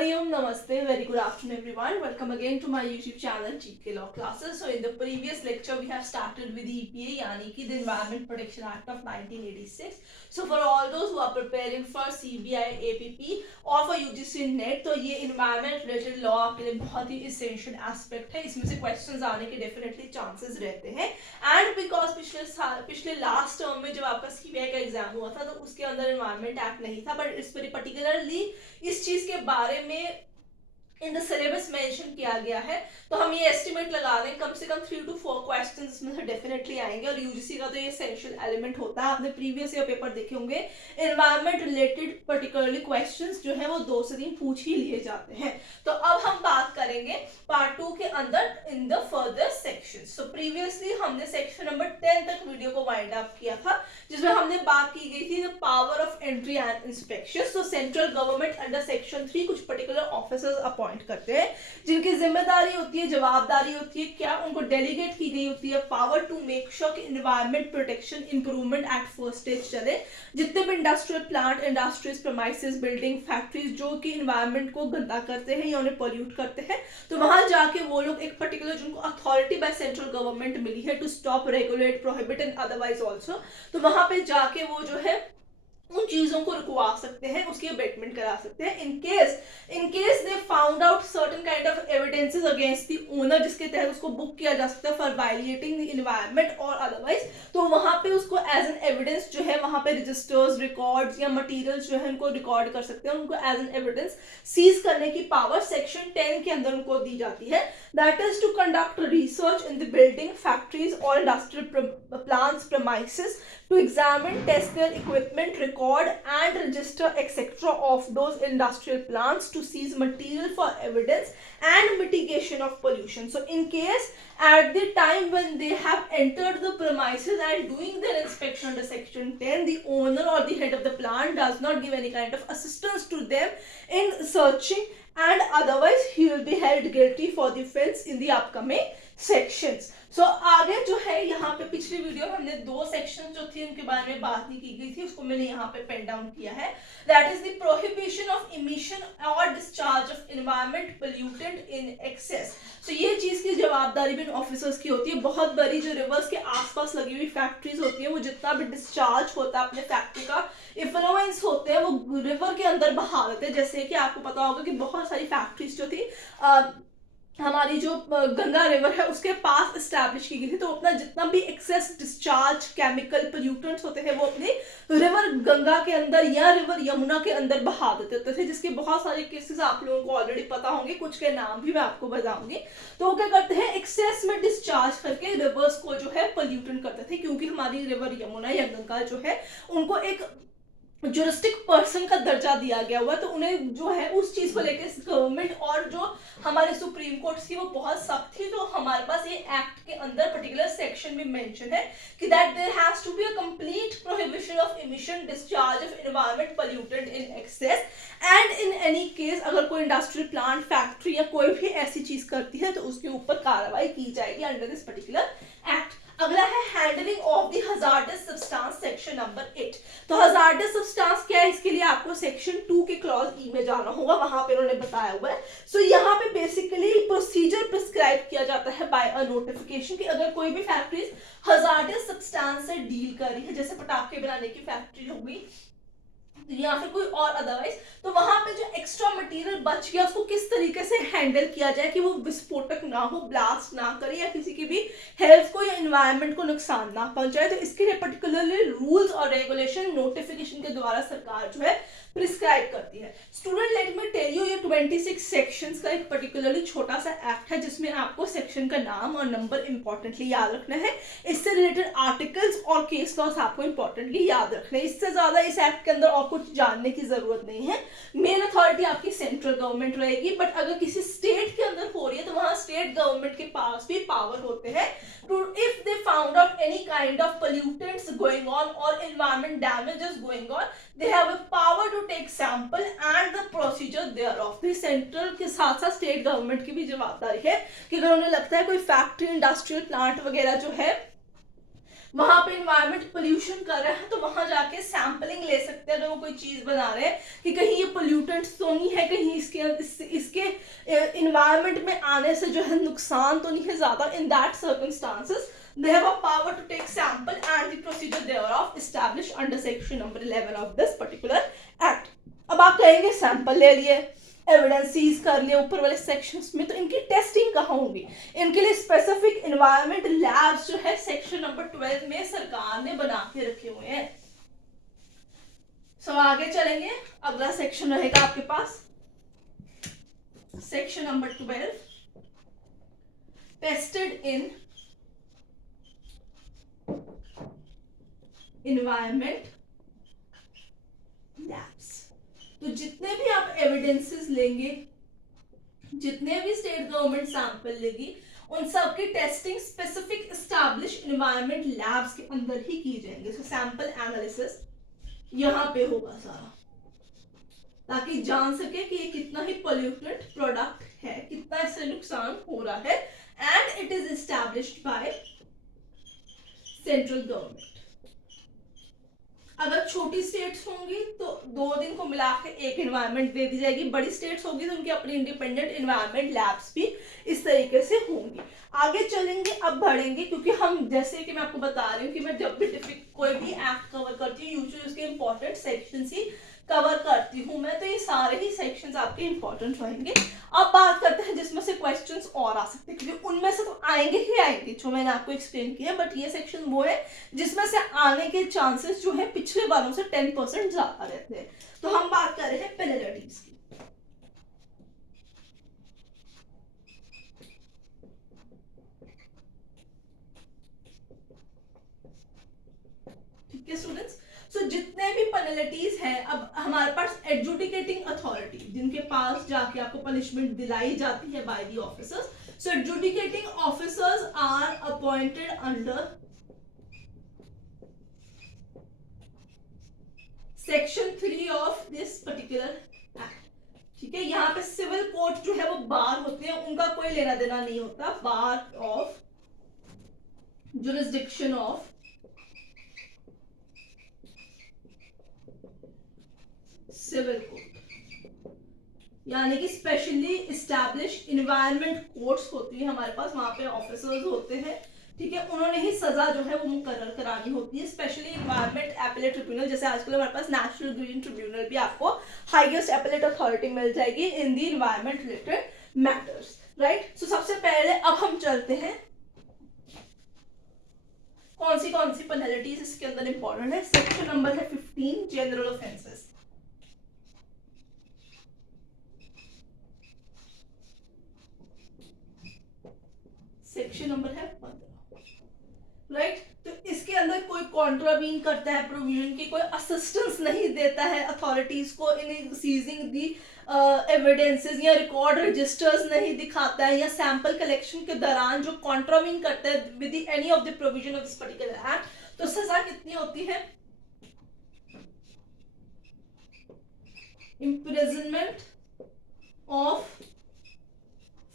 Hariom Namaste, very good afternoon everyone. Welcome again to my YouTube channel GK Law Classes. So in the previous lecture we have started with the EPA यानी कि the Environment Protection Act of 1986. So for all those who are preparing for CBI APP और for UGC NET तो ये environment related law आपके लिए बहुत ही essential aspect है. इसमें से questions आने के definitely chances रहते हैं. And because पिछले last term में जब आपका CBI का एग्जाम हुआ था तो उसके अंदर Environment Act नहीं था, but इस particularly इस चीज के बारे में इन द सिलेबस मेंशन किया गया है. तो हम ये एस्टिमेट लगा रहे हैं कम से कम 3 to 4 क्वेश्चन इसमें से डेफिनेटली आएंगे. और यूजीसी का तो ये एसेंशियल एलिमेंट होता है. आपने प्रीवियस ईयर पेपर देखे होंगे, एनवायरमेंट रिलेटेड पर्टिकुलरली क्वेश्चंस जो है वो 2 से 3 पूछ ही लिए जाते हैं. तो अब हम बात करेंगे पार्ट 2 के अंदर in the further section. So previously हमने सेक्शन नंबर 10 तक वीडियो को वाइंड अप किया था, जिसमें हमने बात की गई थी the power of entry and inspection. तो सेंट्रल गवर्नमेंट अंडर सेक्शन 3 कुछ पर्टिकुलर ऑफिसर्स अपॉइंट करते हैं जिनकी जिम्मेदारी होती है, जवाबदारी होती है, क्या उनको डेलीगेट की गई होती है पावर टू मेक श्योर कि environment protection improvement at first stage चले. जितने भी industrial plant, industries, premises, building, factories जो कि एनवायरमेंट को गंदा करते हैं या उन्हें पॉल्यूट करते हैं, तो वहां जाके वो लोग एक पर्टिकुलर जिनको अथॉरिटी बाय सेंट्रल गवर्नमेंट मिली है to stop, regulate, prohibit and otherwise also, तो वहां पे जाके वो जो है उन चीजों को रुकवा सकते हैं, उसकी अबेटमेंट करा सकते हैं. In case they found out certain kind of evidences against the owner, जिसके तहत उसको बुक किया जा सकता है फॉर वायलेटिंग द एनवायरनमेंट और अदरवाइज, तो वहां पे उसको एज एन एविडेंस जो है वहां पे रजिस्टर्स, रिकॉर्ड्स या मटेरियल्स जो है उनको रिकॉर्ड कर सकते हैं. उनको एज एन एविडेंस सीज करने की पावर सेक्शन 10 के अंदर उनको दी जाती है. That is to conduct research in the building, factories और industrial plants, premises, to examine, test their equipment, record and register etc. of those industrial plants, to seize material for evidence and mitigation of pollution. So in case at the time when they have entered the premises and doing their inspection under section 10, the owner or the head of the plant does not give any kind of assistance to them in searching, and otherwise he will be held guilty for the offense in the upcoming sections. So आगे जो है यहाँ पे पिछली video में हमने 2 section जो थी उनके बारे में बात नहीं की गई थी, उसको मैंने यहाँ पे पेन डाउन किया है. That is the prohibition of emission और discharge of environment pollutant in excess. तो ये चीज की जवाबदारी भी ऑफिसर्स की होती है. बहुत बड़ी जो रिवर्स के आसपास लगी हुई फैक्ट्रीज होती है, वो जितना भी डिस्चार्ज होता है अपने फैक्ट्री का, इफ्लुएंस होते हैं, वो रिवर के अंदर बहा देते हैं. जैसे कि आपको पता होगा कि बहुत सारी फैक्ट्रीज जो थी हमारी जो गंगा रिवर है उसके पास एस्टैब्लिश की गई थी, तो अपना जितना भी एक्सेस डिस्चार्ज, केमिकल पोल्यूटेंट्स होते हैं वो अपने रिवर गंगा के अंदर या रिवर यमुना के अंदर बहा देते थे, जिसके बहुत सारे केसेस आप लोगों को ऑलरेडी पता होंगे. कुछ के नाम भी मैं आपको बताऊंगी. तो वो क्या करते हैं, एक्सेस में डिस्चार्ज करके रिवर्स को जो है पोल्यूटेंट करते थे, क्योंकि हमारी रिवर यमुना या गंगा जो है उनको एक जुरिस्टिक पर्सन का दर्जा दिया गया हुआ है. तो उन्हें जो है उस चीज को लेकर गवर्नमेंट और जो हमारे सुप्रीम कोर्ट थी वो बहुत सख्त थी. तो हमारे पास ये एक्ट के अंदर पर्टिकुलर सेक्शन में मेंशन है कि that there has to be a complete prohibition of emission, discharge of environment pollutant in excess, and in any case अगर कोई इंडस्ट्रियल प्लांट, फैक्ट्री या कोई भी ऐसी चीज करती है तो उसके ऊपर कार्रवाई की जाएगी अंडर दिस पर्टिकुलर एक्ट. अगला है handling of the hazardous substance, section number 8. तो हजार्डस सब्सटेंस क्या है, इसके लिए आपको सेक्शन 2 के क्लॉज ई में जाना होगा, वहां पे उन्होंने बताया हुआ है. सो यहाँ पे बेसिकली प्रोसीजर प्रिस्क्राइब किया जाता है बाय अ नोटिफिकेशन कि अगर कोई भी फैक्ट्री हजार्डस सब्सटेंस से डील कर रही है, जैसे पटाखे बनाने की फैक्ट्री होगी या फिर कोई और अदरवाइज, तो वहां पे जो एक्स्ट्रा मटेरियल बच गया उसको किस तरीके से हैंडल किया जाए कि वो विस्फोटक ना हो, ब्लास्ट ना करे या किसी की भी हेल्थ को या एनवायरनमेंट को नुकसान ना पहुंचाए. तो इसके लिए पर्टिकुलरली रूल्स और रेगुलेशन नोटिफिकेशन के द्वारा सरकार जो है प्रिस्क्राइब करती है. Student let me tell you, ये 26 सेक्शंस का एक पर्टिकुलरली छोटा सा एक्ट है जिसमें आपको सेक्शन का नाम और नंबर इंपॉर्टेंटली याद रखना है. इससे रिलेटेड आर्टिकल्स और केस लॉस आपको इंपॉर्टेंटली याद रखना है. इससे ज्यादा इस एक्ट के अंदर और कुछ जानने की जरूरत नहीं है. मेन अथॉरिटी आपकी सेंट्रल गवर्नमेंट रहेगी, बट अगर किसी स्टेट के अंदर हो रही है तो वहां स्टेट गवर्नमेंट के पास भी पावर होते हैं to, if they found out any kind of pollutants going on और environment damages going on, they have a power to take sample and the procedure thereof. Central के साथ साथ state government की भी जवाबदारी है कि अगर उन्हें लगता है कोई फैक्ट्री, इंडस्ट्रियल प्लांट वगैरह जो है वहां पे इन्वायरमेंट पोल्यूशन कर रहे हैं तो वहां जाके सैंपलिंग ले सकते हैं अगर वो कोई चीज बना रहे हैं कि कहीं ये पोल्यूटेंट्स तो नहीं है, कहीं इसके इन्वायरमेंट में आने से जो है नुकसान तो नहीं है ज्यादा. In that circumstances they have a power to take sample and the procedure thereof established under section number 11 of this particular act. अब आप कहेंगे सैंपल ले लिए, एविडेंस सीज कर लिए ऊपर वाले सेक्शंस में, तो इनकी टेस्टिंग कहाँ होगी? इनके लिए स्पेसिफिक एनवायरमेंट लैब्स जो है सेक्शन नंबर 12 में सरकार ने बना के रखे हुए हैं. सो आगे चलेंगे, अगला सेक्शन रहेगा आपके पास section number 12, tested in environment labs. तो जितने भी आप एविडेंसेस लेंगे, जितने भी स्टेट गवर्नमेंट सैंपल लेगी, उन सब की testing specific establish environment labs के अंदर ही की जाएंगे. सो सैंपल एनालिसिस यहाँ पे होगा सारा, ताकि जान सके कि ये कितना ही पोल्यूटेंट प्रोडक्ट है, कितना इससे नुकसान हो रहा है. And it is established bye central government. अगर छोटी स्टेट्स होंगी तो 2 दिन को मिला के एक एनवायरमेंट दे दी जाएगी, बड़ी स्टेट्स होगी तो उनकी अपनी इंडिपेंडेंट एनवायरमेंट लैब्स भी इस तरीके से होंगी. आगे चलेंगे, अब बढ़ेंगे, क्योंकि हम जैसे कि मैं आपको बता रही हूँ कि मैं जब भी कोई भी एक्ट कवर करती हूँ यूजुअली उसके इंपॉर्टेंट सेक्शंस ही कवर करती हूँ मैं, तो ये सारे ही सेक्शंस आपके इंपॉर्टेंट रहेंगे. अब बात करते हैं जिसमें से क्वेश्चंस और आ सकते हैं, क्योंकि उनमें से तो आएंगे ही आएंगे जो मैंने आपको एक्सप्लेन किया, बट ये सेक्शन वो है जिसमें से आने के चांसेस जो है पिछले बारों से 10% ज्यादा रहते हैं. तो हम बात कर रहे हैं पेनल्टीज की. ठीक है स्टूडेंट्स, सो जितने भी पेनल्टीज हैं, अब हमारे पास एडजुडिकेटिंग अथॉरिटी जिनके पास जाके आपको पनिशमेंट दिलाई जाती है by the officers. So adjudicating officers are appointed under section 3 of this particular act. ठीक है, यहाँ पे सिविल कोर्ट जो है वो बार होते हैं, उनका कोई लेना देना नहीं होता. Bar of jurisdiction of civil court, यानी कि स्पेशली एस्टैब्लिश एनवायरमेंट कोर्ट्स होती है हमारे पास, वहां पे ऑफिसर्स होते हैं. ठीक है, उन्होंने ही सजा जो है वो मुकर्रर करानी होती है. स्पेशली एनवायरमेंट एपेलेट ट्रिब्यूनल, जैसे आजकल हमारे पास नेशनल ग्रीन ट्रिब्यूनल भी आपको हाईएस्ट एपेलेट अथॉरिटी मिल जाएगी in the environment related matters. Right, so सबसे पहले अब हम चलते हैं कौन सी पेनल्टीज इसके अंदर इंपॉर्टेंट है. सेक्शन नंबर है 15, जनरल ऑफेंसेस. सेक्शन नंबर है 15. राइट, तो इसके अंदर कोई कॉन्ट्रावीन करता है प्रोविजन की, कोई असिस्टेंस नहीं देता है अथॉरिटीज को इन सीजिंग दी एविडेंसेस, या रिकॉर्ड रजिस्टर्स नहीं दिखाता है, या सैंपल कलेक्शन के दौरान जो कॉन्ट्रावीन करता है with any of the provision of this particular act, तो सजा कितनी होती है? इम्प्रिजनमेंट ऑफ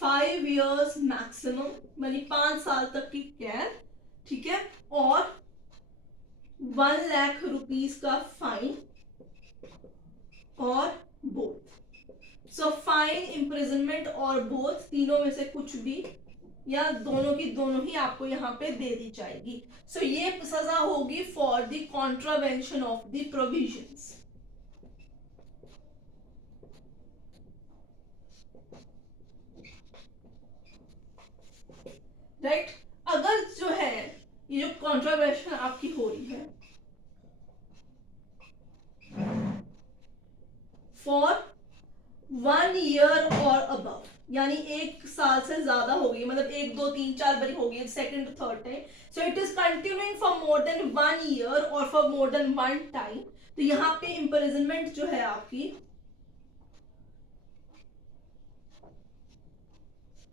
5 years मैक्सिमम, यानी 5 साल तक की कैद. ठीक है, और 1 लाख रुपीस का फाइन और बोथ. सो फाइन, इम्प्रिजनमेंट और बोथ, तीनों में से कुछ भी या दोनों की दोनों ही आपको यहाँ पे दे दी जाएगी. सो ये सजा होगी for the contravention of the provisions. Right, अगर जो है ये जो कॉन्ट्रावेंशन आपकी हो रही है फॉर 1 year और अबव, यानी 1 साल से ज्यादा हो गई, मतलब 1 2 3 4 बारी हो गई, second third time, so it is continuing for more than 1 year और फॉर मोर देन 1 टाइम, तो यहाँ पे इम्प्रिजनमेंट जो है आपकी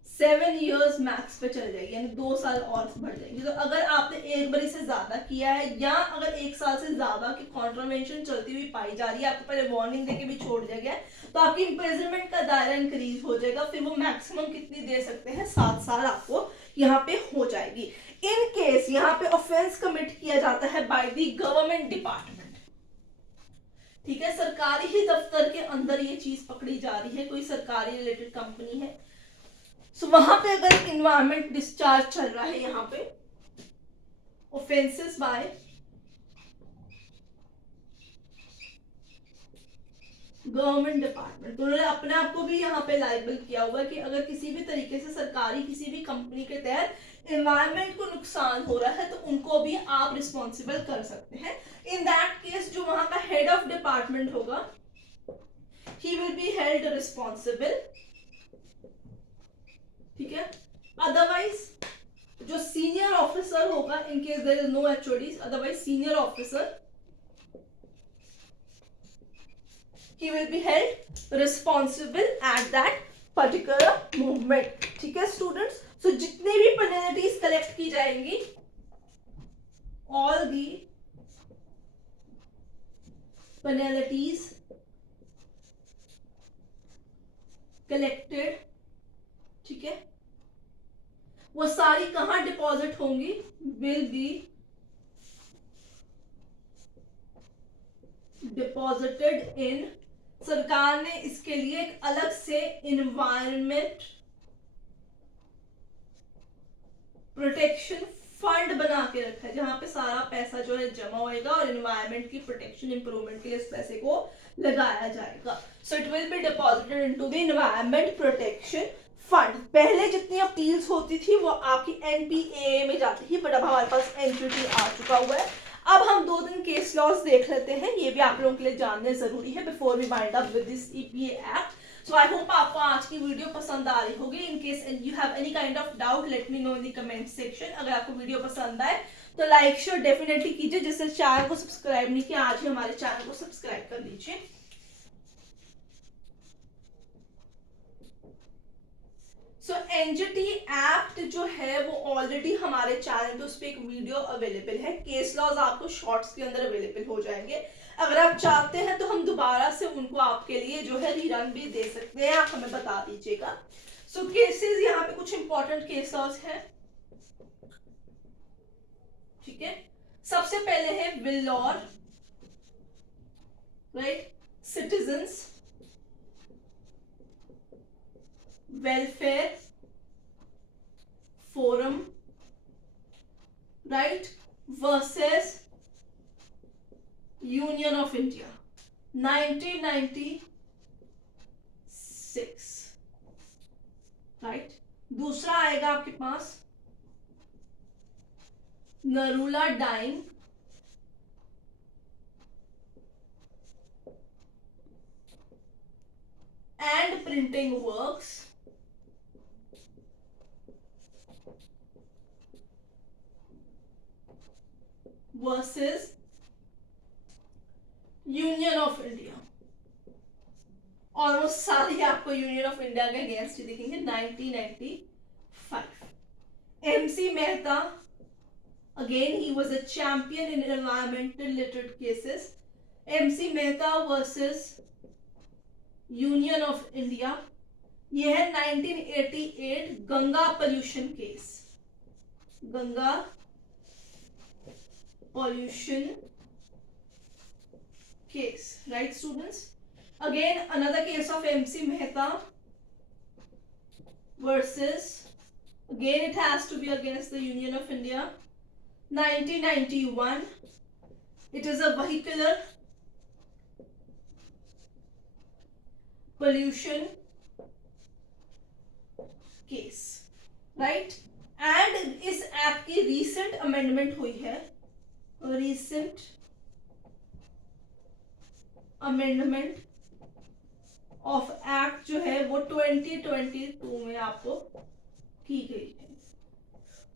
7 years मैक्स पे चल जाएगी, यानी 2 साल और बढ़ जाएगी. तो अगर आपने एक बारी से ज्यादा किया है, या अगर 1 साल से ज्यादा की कॉन्ट्रावेंशन चलती हुई पाई जा रही है, आपको पहले वार्निंग देके भी छोड़ दिया गया, तो आपकी इम्प्रिजनमेंट का दायरा इंक्रीज हो जाएगा. फिर वो मैक्सिमम कितनी दे सकते हैं? 7 साल आपको यहाँ पे हो जाएगी। इन केस यहाँ पे ऑफेंस कमिट किया जाता है बाय द गवर्नमेंट डिपार्टमेंट, ठीक है, सरकारी ही दफ्तर के अंदर ये चीज पकड़ी जा रही है, कोई सरकारी रिलेटेड कंपनी है, सो वहां पे अगर इन्वायरमेंट डिस्चार्ज चल रहा है, यहाँ पे ऑफेंसेस बाय गवर्नमेंट डिपार्टमेंट, तो उन्होंने अपने आप को भी यहाँ पे लाइबल किया हुआ है कि अगर किसी भी तरीके से सरकारी किसी भी कंपनी के तहत एनवायरनमेंट को नुकसान हो रहा है तो उनको भी आप रिस्पॉन्सिबल कर सकते हैं। इन दैट केस जो वहां का हेड ऑफ डिपार्टमेंट होगा, he will be held responsible, ठीक है। अदरवाइज जो सीनियर ऑफिसर होगा, in case there is no HOD, otherwise senior officer, he will be held responsible at that particular movement, ठीक है स्टूडेंट्स। सो जितने भी पेनल्टीज कलेक्ट की जाएंगी, all the penalties collected, ठीक है, वो सारी कहां डिपॉजिट होंगी, will be deposited in, सरकार ने इसके लिए एक अलग से इन्वायरमेंट प्रोटेक्शन फंड बना के रखा है, जहां पे सारा पैसा जो है जमा होएगा और इन्वायरमेंट की प्रोटेक्शन इंप्रूवमेंट के लिए इस पैसे को लगाया जाएगा। So it will be deposited into the environment protection fund. पहले जितनी अपील्स होती थी वो आपकी एनपीए में जाती थी, बट अब हमारे पास एनपीटी आ चुका हुआ है। अब हम 2 केस लॉज देख लेते हैं, ये भी आप लोगों के लिए जानने जरूरी है before we wind up with this EPA act. So I hope आपको आज की वीडियो पसंद आ रही होगी। In case you have any kind of doubt, let me know in the comment section. अगर आपको वीडियो पसंद आए तो लाइक शेयर डेफिनेटली कीजिए, जिससे चैनल को सब्सक्राइब नहीं किया आज ही हमारे चैनल को सब्सक्राइब कर लीजिए। सो एनजीटी एक्ट जो है वो ऑलरेडी हमारे चैनल पे उस पर एक वीडियो अवेलेबल है, केस लॉज आपको शॉर्ट्स के अंदर अवेलेबल हो जाएंगे। अगर आप चाहते हैं तो हम दोबारा से उनको आपके लिए जो है रीरन भी दे सकते हैं, आप हमें बता दीजिएगा। सो केसेस यहाँ पे कुछ इंपॉर्टेंट केस लॉज है, ठीक है। सबसे पहले है Vellore, right, citizens welfare forum, right, versus Union of India 1996, right. दूसरा आएगा आपके पास Narula dyeing and printing works versus Union of India. Almost सारी आपको यूनियन ऑफ इंडिया के अगेंस्ट दिखेंगे। 1995 एमसी मेहता, अगेन ही was a champion in environmental related cases. MC Mehta versus Union of India, यह है 1988 Ganga pollution case, Ganga pollution case, right students? Again another case of MC Mehta versus, again it has to be against the Union of India, 1991. It is a vehicular pollution case, right? And इस act की recent amendment हुई है, recent amendment of act जो है वो 2022 में आपको की गई है।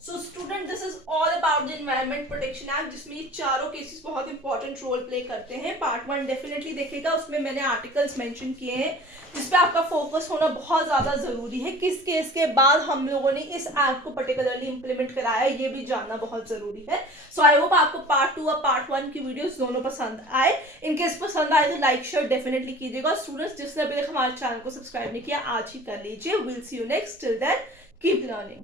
So student, this is all about the environment protection act, जिसमें ये चारों केसेस बहुत इंपॉर्टेंट रोल प्ले करते हैं। पार्ट 1 डेफिनेटली देखेगा, उसमें मैंने आर्टिकल्स मेंशन किए हैं जिस पे आपका फोकस होना बहुत ज़्यादा ज़रूरी है। किस केस के बाद हम लोगों ने इस एक्ट को पर्टिकुलरली इंप्लीमेंट कराया, ये भी जानना बहुत ज़रूरी है। सो आई होप आपको पार्ट 2 और पार्ट 1 की वीडियोस दोनों पसंद आए। इनकेस पसंद आए तो लाइक शेयर डेफिनेटली कीजिएगा। स्टूडेंट्स, जिसने अभी तक हमारे चैनल को सब्सक्राइब नहीं किया आज ही कर लीजिए। Will see you next, till then keep learning.